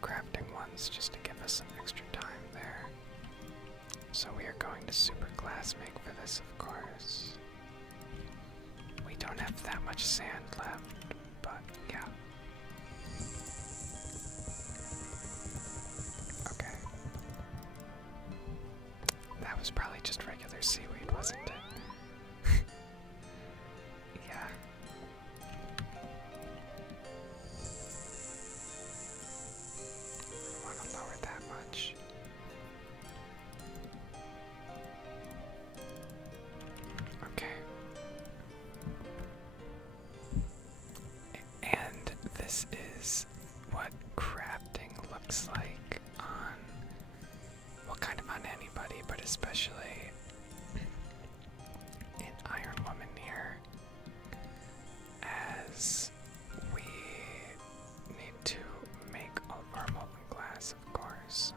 crafting ones just to give us some extra time there. So we are going to super glass make for this, of course. We don't have that much sand left, but yeah. Okay. That was probably just regular seaweed, wasn't it? Yeah. I want to lower that much. Okay. And this is what crafting looks like on, well, kind of on anybody, but especially in Ironwoman here, as we need to make all of our molten glass, of course.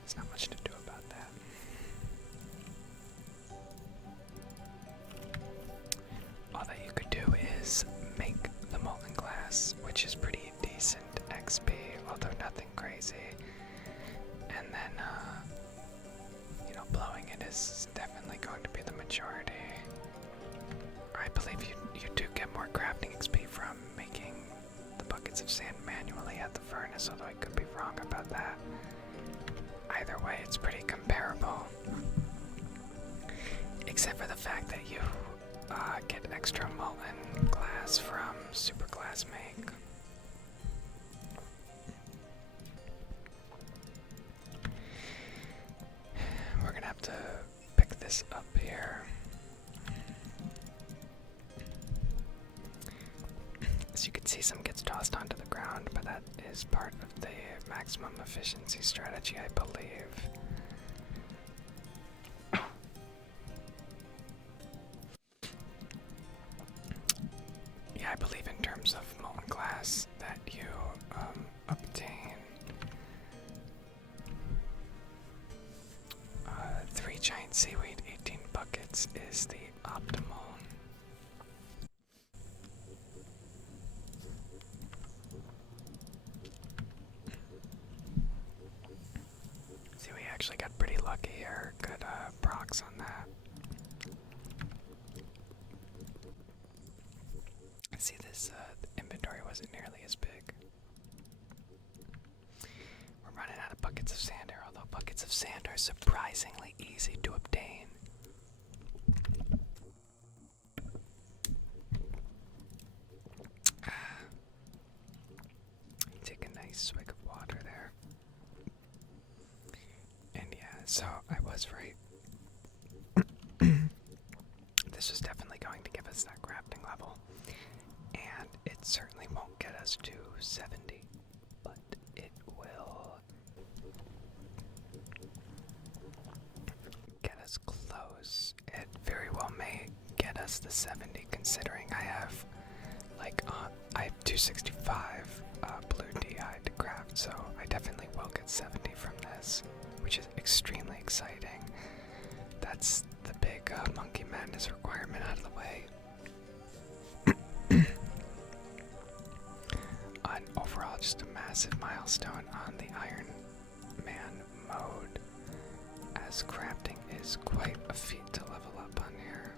There's not much to do about that. All that you could do is make the molten glass, which is pretty decent XP, although nothing crazy. And then, you know, blowing it is definitely going to be the majority. I believe you do get more crafting XP from making the buckets of sand manually at the furnace, although I could be wrong about that. Either way, it's pretty comparable. Except for the fact that you get extra molten glass from super glass make. We're gonna have to pick this up here. As you can see, some gets tossed onto the ground, but that is part of the maximum efficiency strategy, I believe. Yeah, I believe in terms of molten glass that you obtain 3 giant seaweed, 18 buckets is the optimal. See, we actually got pretty lucky here. Good procs on that. See, this inventory wasn't nearly as big. We're running out of buckets of sand here, although buckets of sand are surprisingly easy to obtain. Take a nice swig of water there. And yeah, so I was right. This was definitely going to give us that crafting level. And it certainly won't get us to 70, but it will get us close. It very well may get us the 70, considering I have, like, I have 265 blue DI to craft, so I definitely will get 70 from this, which is extremely exciting. That's the big monkey madness requirement out of the way. And overall, just a massive milestone on the Iron Man mode, as crafting is quite a feat to level up on here.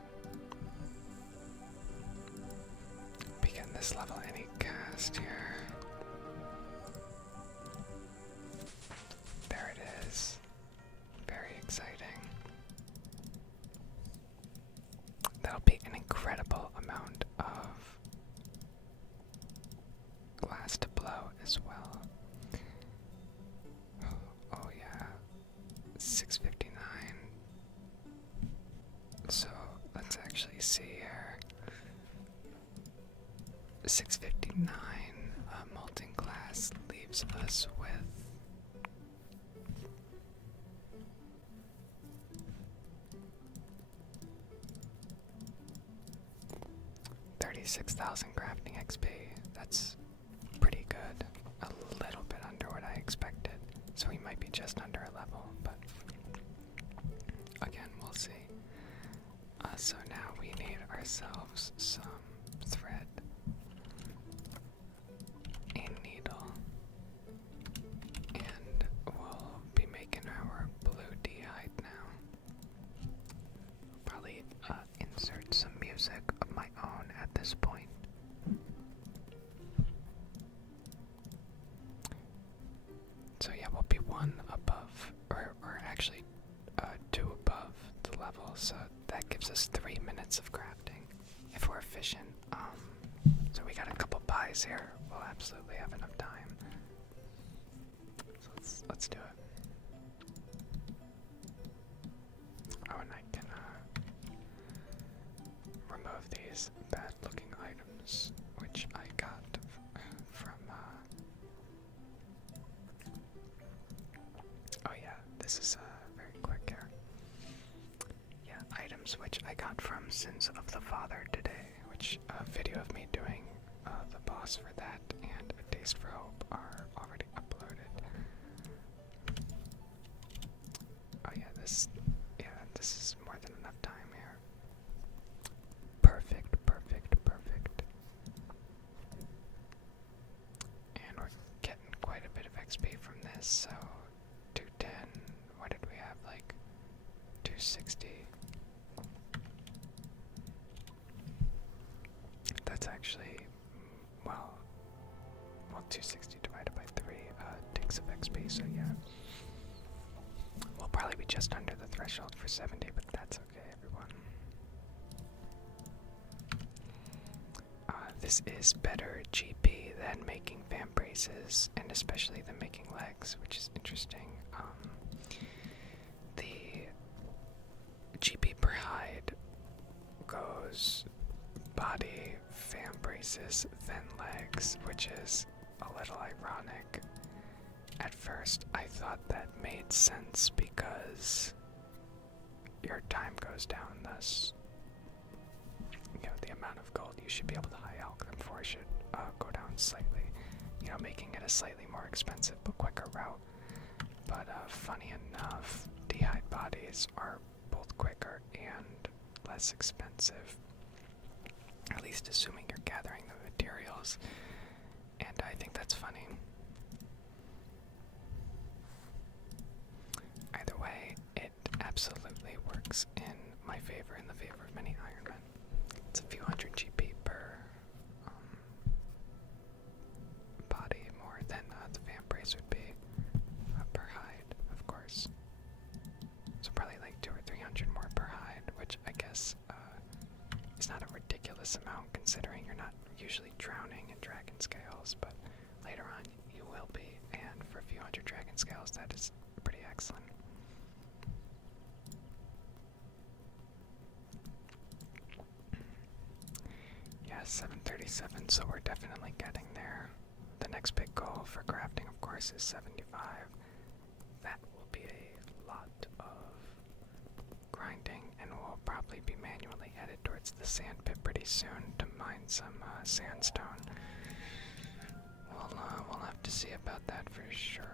Begin this level any cast here. There it is. Very exciting. That'll be an incredible amount of glass to blow as well. Oh yeah, 659. So let's actually see here. 659 molten glass leaves us with 36,000 crafting XP. That's pretty good. A little bit under what I expected. So we might be just under a level, but again, we'll see. So now we need ourselves some thread, a needle, one above, or actually 2 above the level, so that gives us 3 minutes of crafting if we're efficient. So we got a couple pies here. We'll absolutely have enough time. So let's do it. Oh, and I can remove these bad-looking items, which I got from. Oh yeah, this is very quick here. Yeah, items which I got from Sins of the Father today, which a video of me doing the boss for that and A Taste for Hope are already uploaded. Oh yeah, this is more than enough time here. Perfect. And we're getting quite a bit of XP from this, so 210, what did we have, like 260? That's actually, well 260 divided by 3 ticks of XP, so yeah. We'll probably be just under the threshold for 70, but that's okay, everyone. This is better GP than making fan braces, and especially than making legs, which is interesting. The GP per hide goes body, fan braces, then legs, which is a little ironic. At first, I thought that made sense because your time goes down, thus, the amount of gold you should be able to high alch, therefore should go down slightly, making it a slightly more expensive but quicker route. But funny enough, D-hide bodies are both quicker and less expensive, at least assuming you're gathering the materials, and I think that's funny. Either way, it absolutely works in my favor, in the favor of many Ironmen. It's a few hundred GP per body, more than the fan brace would be per hide, of course. So probably like 200 or 300 more per hide, which I guess is not a ridiculous amount considering you're not usually drowning in dragon scales, but later on you will be, and for a few hundred dragon scales that is pretty excellent. Yeah, 737, so we're definitely getting there. The next big goal for crafting, of course, is 75. That will be a lot of grinding, and we'll probably be manually headed towards the sand pit pretty soon to mine some sandstone. We'll have to see about that for sure.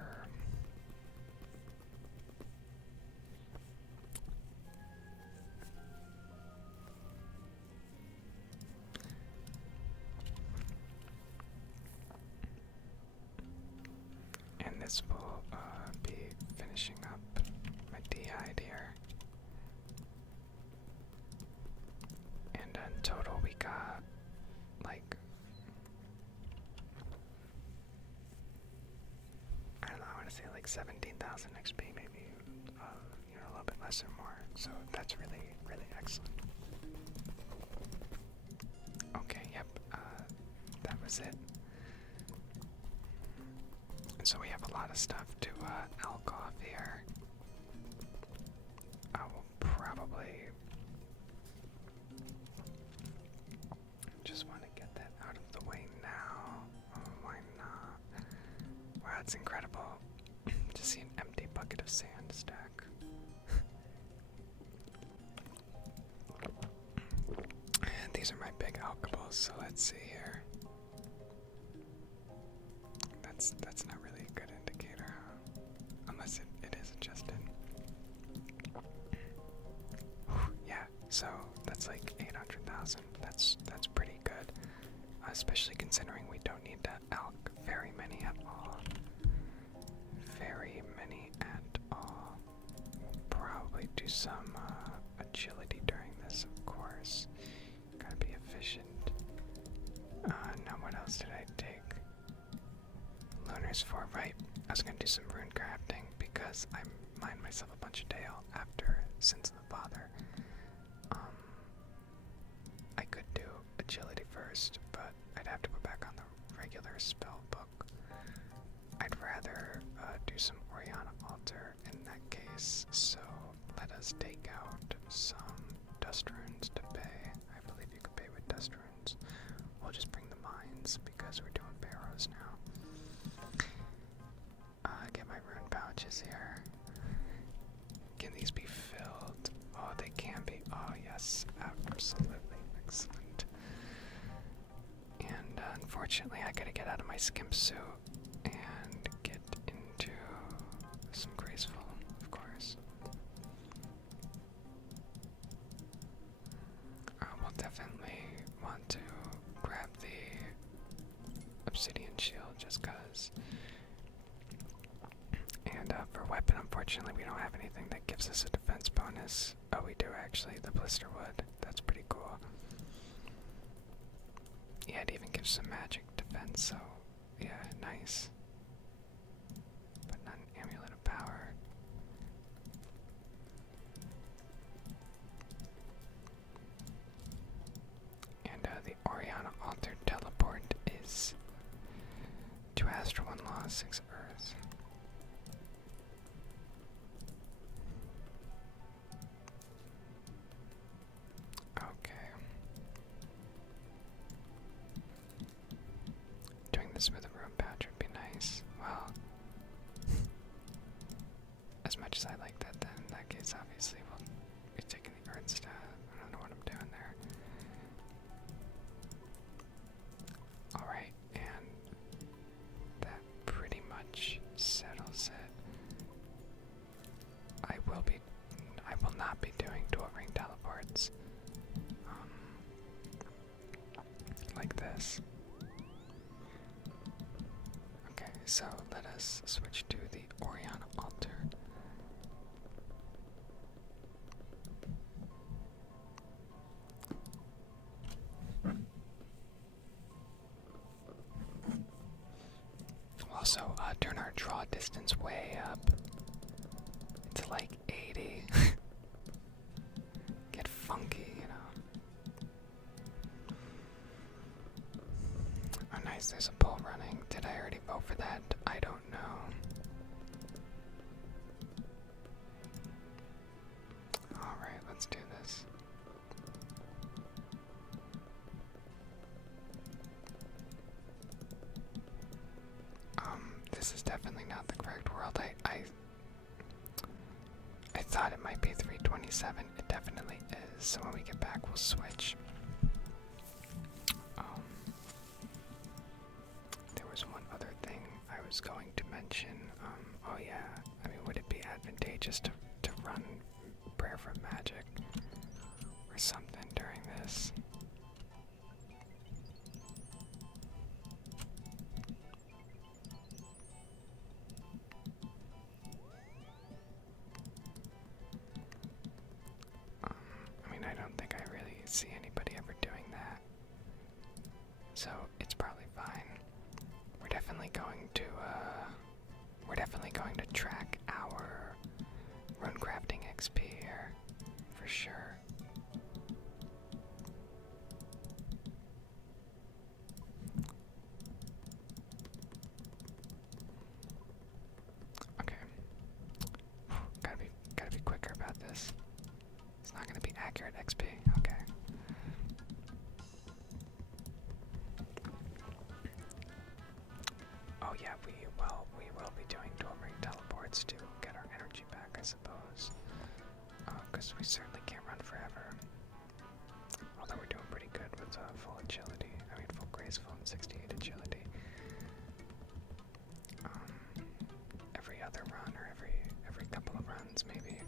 And this will be finishing up my D-hide here. And in total we got like, I don't know, I want to say like 17,000 XP, maybe a little bit less or more. So that's really, really excellent. Okay, yep, that was it. And so we have a lot of stuff to alch off here. I will probably just want to get that out of the way now. Oh, why not? Wow, it's incredible to see an empty bucket of sand stack. And these are my big alchables, so let's see here. That's not really a good indicator, huh? Unless it is adjusted. Yeah, so that's like 800,000. That's pretty good, especially considering we don't need to alch very many at all. Very many at all. We'll probably do some agility during this, of course. Gotta be efficient. Now what else did I take? Lunars for right I was gonna do some rune crafting because I mined myself a bunch of Dale after Sins of the Father. I could do agility first, but I'd have to go back on the regular spell book. I'd rather do some Oriana Altar in that case, so let us take out some dust runes to pay. I believe you can pay with dust runes. We'll just bring the mines because we're doing Barrows now. Get my rune pouches here. Can these be filled? Oh, they can be. Oh, yes, absolutely. Excellent. And unfortunately, I gotta get out of my skimp suit and get into some graceful, of course. We'll definitely want to grab the obsidian shield just because. And for weapon, unfortunately, we don't have anything that gives us a defense bonus. Oh, we do actually, the blister wood. That's pretty cool. Yeah, it even gives some magic defense, so yeah, nice. But not an amulet of power. And the Oriana Altar teleport is 2 Astral, 1 Law, 6 Earth. Okay. Doing this with a rune pouch would be nice. Well, as much as I like that, then in that case, obviously, we'll be taking the earth staff. I don't know what I'm doing there. Alright, and that pretty much settles it. I will not be doing dual ring teleports. Like this. Okay, so let us switch to the Oriana Altar. Also, turn our draw distance way up. It's like 80. Get funky, you know. Oh, nice, there's a poll running. Did I already vote for that? I don't know. Alright, let's do this. This is definitely not the correct world. I thought it might be 327. It definitely is. So when we get back, we'll switch. There was one other thing I was going to mention. Oh yeah. I mean, would it be advantageous to run Prayer for Magic or something during this? I mean, I don't think I really see anybody ever doing that, so it's probably fine. We're definitely going to track our runecrafting XP here, for sure. Okay. Gotta be quicker about this. It's not gonna be accurate XP. Okay. Oh yeah, we will be doing dual ring teleports to get our energy back, I suppose. Because we certainly can't run forever. Although we're doing pretty good with full agility. I mean, full graceful and 68 agility. Every other run or every couple of runs, maybe.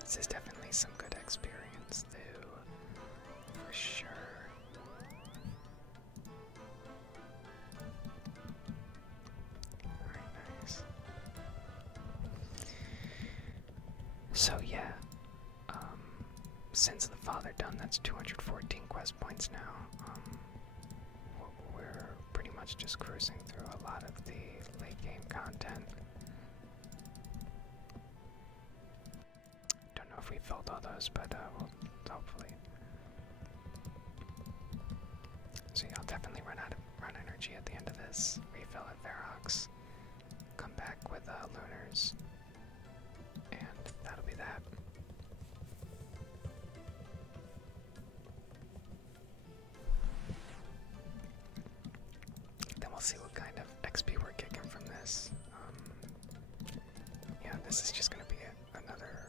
This is definitely some good experience, though, for sure. Alright, nice. So yeah, Sins of the Father done. That's 214 quest points now. We're pretty much just cruising through a lot of the late game content. Don't know if we filled all those, but we'll hopefully. So yeah, I'll definitely run energy at the end of this. Refill at Barrows. Come back with Lunars. And that'll be that. Then we'll see what kind of XP we're kicking from this. Yeah, this is just gonna be another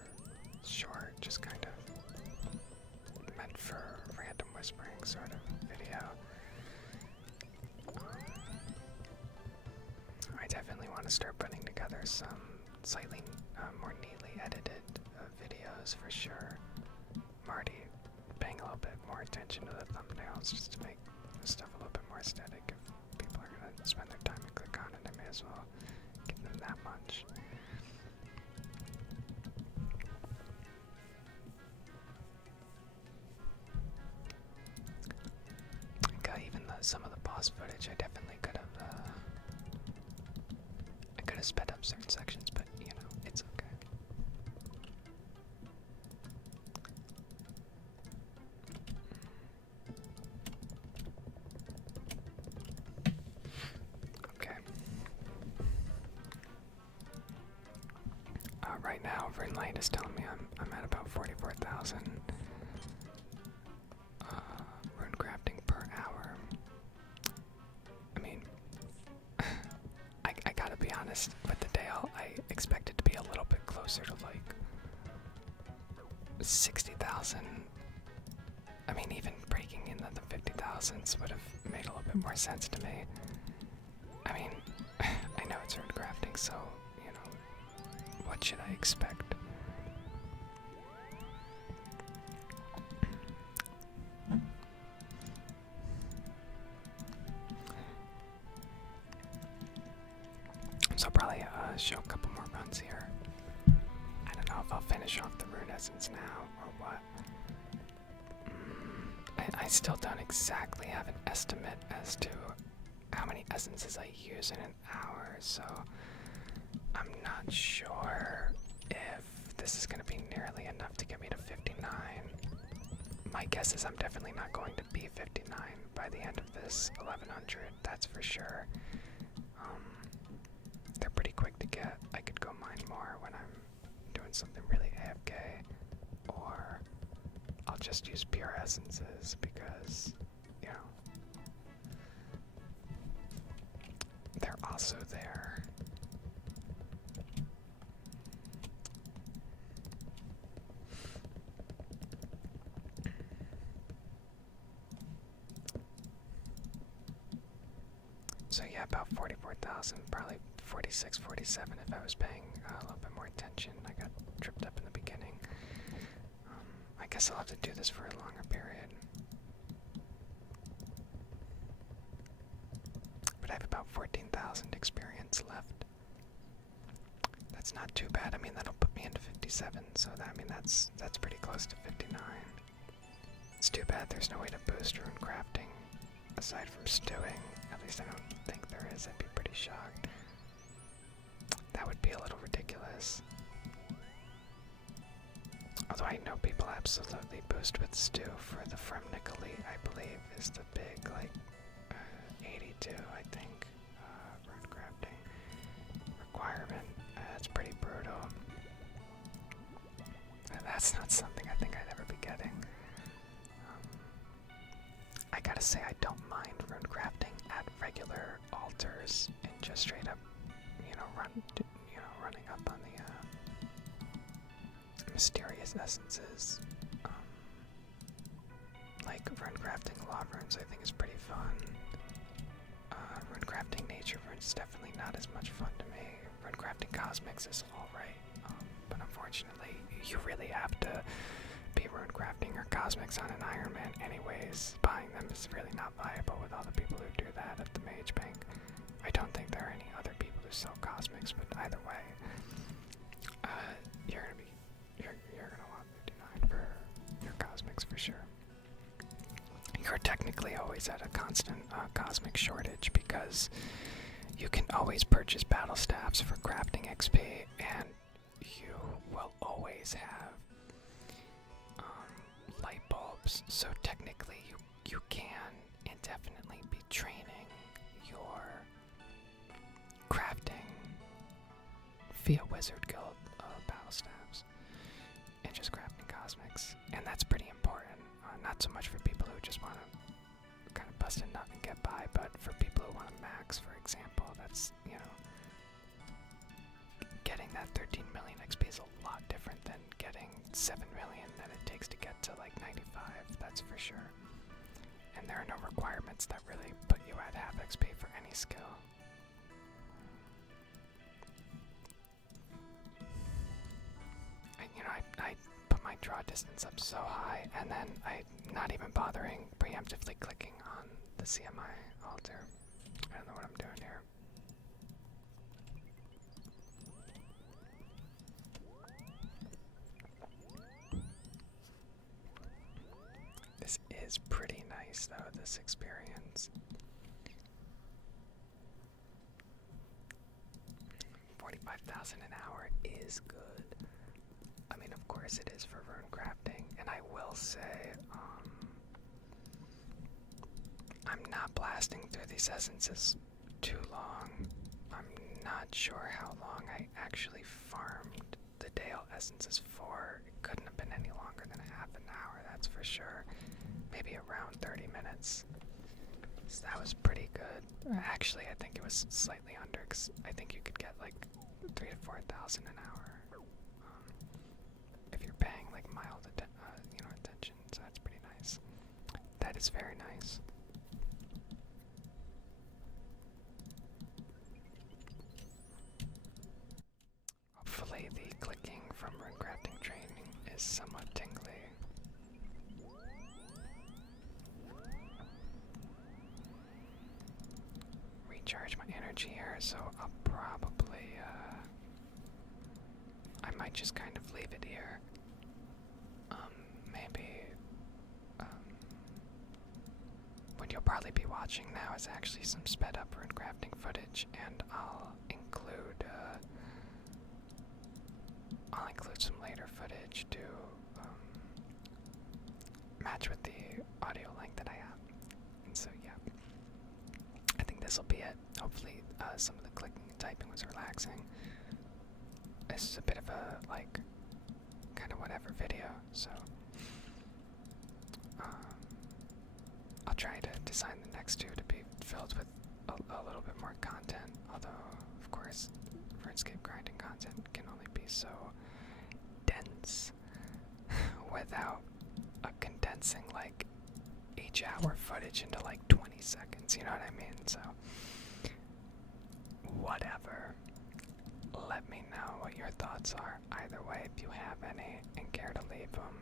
short, just kind of meant for random whispering sort of video. I definitely want to start putting together some slightly more neatly edited videos for sure. I'm already paying a little bit more attention to the thumbnails just to make the stuff a little bit more aesthetic. If people are going to spend their time and click on it, I may as well give them that much. Even though some of the boss footage, I definitely could have sped up certain sections, but you know, it's okay. Okay. Right now, Runelight is telling me I'm at about 44,000 runecrafting per hour. I mean, I gotta be honest, with the Dale, I expected to be a little bit closer to like 60,000. I mean, even breaking into the 50,000s would have made a little bit more sense to me. I mean, I know it's runecrafting, so, you know, what should I expect? So I'll probably show a couple more runs here. I don't know if I'll finish off the rune essence now or what. I still don't exactly have an estimate as to how many essences I use in an hour, so I'm not sure if this is going to be nearly enough to get me to 59. My guess is I'm definitely not going to be 59 by the end of this 1100, that's for sure. They're pretty quick to get. I could go mine more when I'm doing something really AFK, or I'll just use pure essences because, you know, they're also there. So yeah, about 44,000, probably 46, 47 if I was paying a little bit more attention. I got tripped up in the beginning. I guess I'll have to do this for a longer period. But I have about 14,000 experience left. That's not too bad. I mean, that'll put me into 57, so that's pretty close to 59. It's too bad there's no way to boost runecrafting aside from stewing. At least I don't think there is. I'd be pretty shocked. That would be a little ridiculous. Although I know people absolutely boost with stew for the Fremnic Elite, I believe, is the big, like, 82, I think, runecrafting requirement. It's pretty brutal. And that's not something I think I'd ever be getting. I gotta say, I don't mind runecrafting at regular altars and just straight up, running up on the mysterious essences. Like runecrafting lava runes, I think is pretty fun. Runecrafting nature runes is definitely not as much fun to me. Runecrafting cosmics is alright, but unfortunately, you really have to be runecrafting or cosmics on an Ironman anyways. Buying them is really not viable with all the people who do that at the Mage Bank. I don't think there are any other people who sell cosmics, but either way, you're gonna want 59 for your cosmics. cosmics for sure. You're technically always at a constant cosmic shortage because you can always purchase battle staffs for crafting XP, and you will always have light bulbs. So technically, you can indefinitely be training your crafting via Wizard Guild battle staffs and just crafting cosmics, and that's pretty important. Not so much for people who just want to kind of bust a nut and get by, but for people who want to max, for example, that's, you know, getting that 13 million XP is a lot different than getting 7 million that it takes to get to like 95, that's for sure. And there are no requirements that really put you at half XP for any skill. I put my draw distance up so high, and then I'm not even bothering preemptively clicking on the CMI altar. I don't know what I'm doing here. This is pretty nice though, this experience. 45,000 an hour is good. I mean, of course it is for rune crafting, and I will say, I'm not blasting through these essences too long. I'm not sure how long I actually farmed the Dale essences for. It couldn't have been any longer than a half an hour, that's for sure. Maybe around 30 minutes. So that was pretty good. Actually, I think it was slightly under, because I think you could get like 3,000 to 4,000 an hour. If you're paying like mild attention, so that's pretty nice. That is very nice. Hopefully the clicking from runecrafting training is somewhat tingly. Recharge my energy here, so I'll probably I might just kind of leave it here. Maybe what you'll probably be watching now is actually some sped up runecrafting footage, and I'll include some later footage to match with the audio length that I have. And so yeah, I think this will be it. Hopefully some of the clicking and typing was relaxing. This is a bit of a, like, kind of whatever video, so I'll try to design the next two to be filled with a little bit more content, although, of course, RuneScape grinding content can only be so dense without condensing, like, each hour footage into, like, 20 seconds, you know what I mean? So, whatever. Let me know what your thoughts are either way if you have any, and care to leave them.